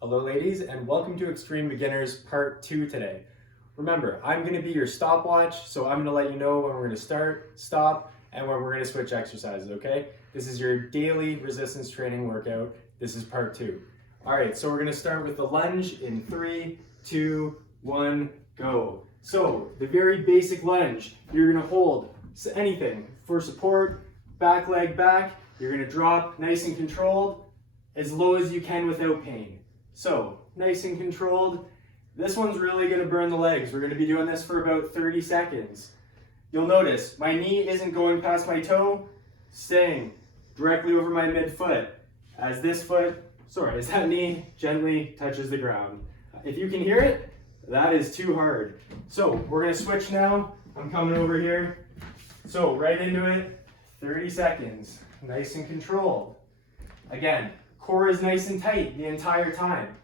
Hello ladies, and welcome to Extreme Beginners Part 2 today. Remember, I'm going to be your stopwatch, so I'm going to let you know when we're going to start, stop, and when we're going to switch exercises, okay? This is your daily resistance training workout. This is Part 2. Alright, so we're going to start with the lunge in 3, 2, 1, go. So, the very basic lunge, you're going to hold anything for support, back leg back, you're going to drop nice and controlled, as low as you can without pain. So, nice and controlled. This one's really going to burn the legs. We're going to be doing this for about 30 seconds. You'll notice my knee isn't going past my toe, staying directly over my midfoot as that knee gently touches the ground. If you can hear it, that is too hard. So, we're going to switch now. I'm coming over here. So, right into it, 30 seconds. Nice and controlled. Again, core is nice and tight the entire time.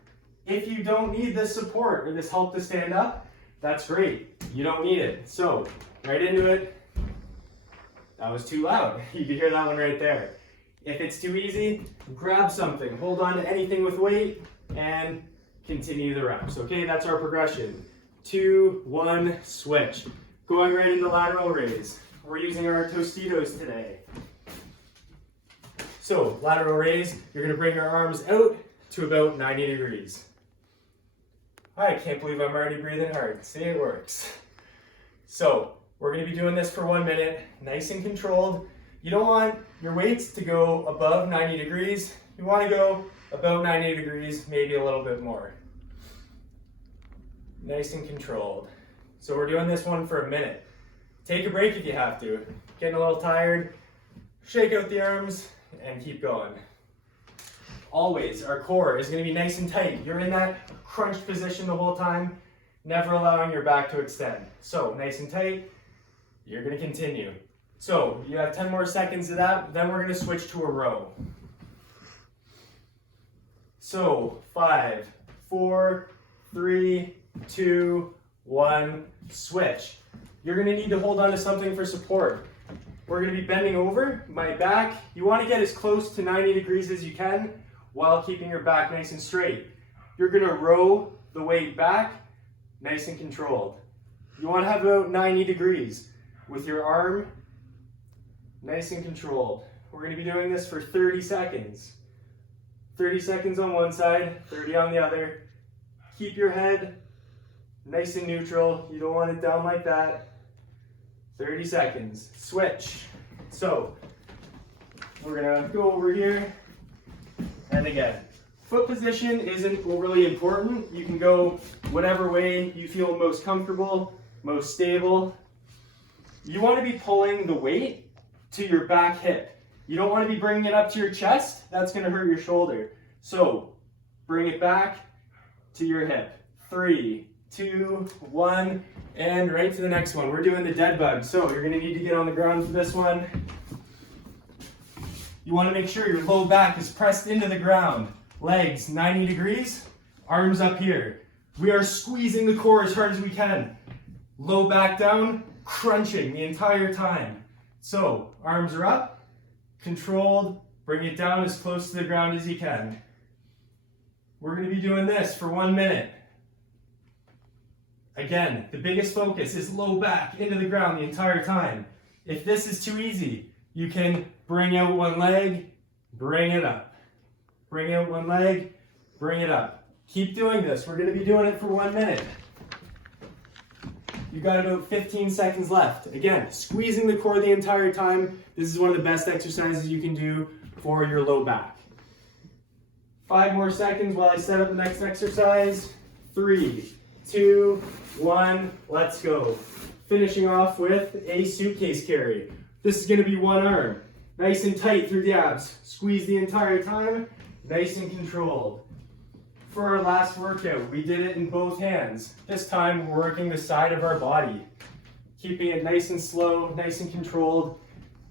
If you don't need this support or this help to stand up, that's great. You don't need it. So, right into it. That was too loud. You can hear that one right there. If it's too easy, grab something. Hold on to anything with weight and continue the reps. Okay, that's our progression. 2, 1, switch. Going right into lateral raise. We're using our Tostitos today. So, lateral raise, you're going to bring your arms out to about 90 degrees. I can't believe I'm already breathing hard. See, it works. So, we're going to be doing this for 1 minute, nice and controlled. You don't want your weights to go above 90 degrees. You want to go about 90 degrees, maybe a little bit more. Nice and controlled. So, we're doing this one for a minute. Take a break if you have to. Getting a little tired, shake out the arms, and keep going. Always, our core is going to be nice and tight. You're in that crunched position the whole time, never allowing your back to extend. So, nice and tight, you're going to continue. So, you have 10 more seconds of that, then we're going to switch to a row. So, 5, 4, 3, 2, 1, switch. You're going to need to hold on to something for support. We're going to be bending over. My back, you want to get as close to 90 degrees as you can while keeping your back nice and straight. You're going to row the weight back, nice and controlled. You want to have about 90 degrees with your arm nice and controlled. We're going to be doing this for 30 seconds. 30 seconds on one side, 30 on the other. Keep your head nice and neutral. You don't want it down like that. 30 seconds. Switch. So, we're going to go over here. And again, foot position isn't overly important. You can go whatever way you feel most comfortable, most stable. You want to be pulling the weight to your back hip. You don't want to be bringing it up to your chest. That's going to hurt your shoulder. So, bring it back to your hip. 3, 2, 1, and right to the next one. We're doing the dead bug. So you're going to need to get on the ground for this one. You want to make sure your low back is pressed into the ground. Legs 90 degrees, arms up here. We are squeezing the core as hard as we can. Low back down, crunching the entire time. So arms are up, controlled, bring it down as close to the ground as you can. We're going to be doing this for 1 minute. Again, the biggest focus is low back into the ground the entire time. If this is too easy, you can bring out one leg, bring it up. Bring out one leg, bring it up. Keep doing this. We're going to be doing it for 1 minute. You've got about 15 seconds left. Again, squeezing the core the entire time. This is one of the best exercises you can do for your low back. 5 more seconds while I set up the next exercise. 3, 2, 1, let's go. Finishing off with a suitcase carry. This is going to be one arm. Nice and tight through the abs. Squeeze the entire time. Nice and controlled. For our last workout, we did it in both hands. This time, we're working the side of our body. Keeping it nice and slow, nice and controlled.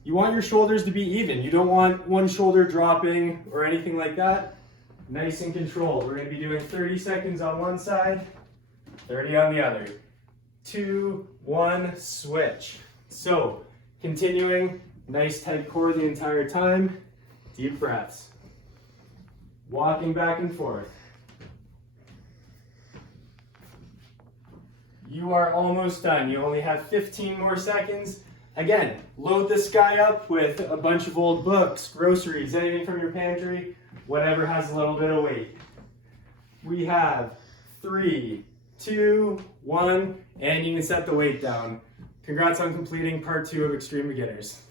You want your shoulders to be even. You don't want one shoulder dropping or anything like that. Nice and controlled. We're going to be doing 30 seconds on one side. 30 on the other. 2, 1, switch. So, continuing, nice tight core the entire time. Deep breaths. Walking back and forth. You are almost done. You only have 15 more seconds. Again, load this guy up with a bunch of old books, groceries, anything from your pantry, whatever has a little bit of weight. We have 3, 2, 1, and you can set the weight down. Congrats on completing part 2 of Extreme Beginners.